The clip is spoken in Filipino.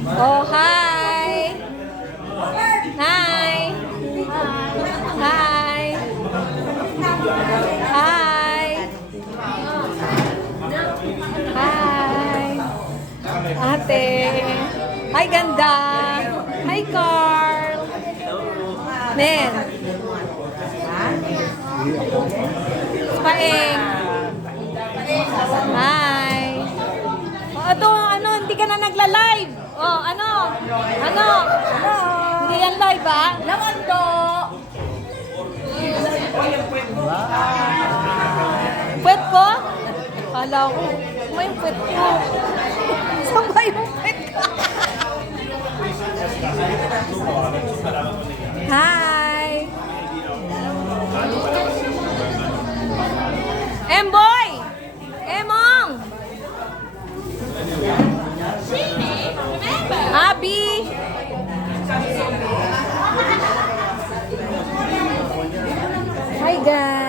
Oh, hi! Hi! Hi! Hi! Hi! Ate! Hi, ganda! Hi, Carl! Nen! Spaeng! Hi! Oh, ito, ano, hindi ka na nagla-live. Oh, ano? Ano? Hindi yan live, ah? Lamando! Puwet ko? Kala ko, may puwet ko. Saan ba yung puwet ko? Hi! Emboy! Emong! Abi! Hi guys!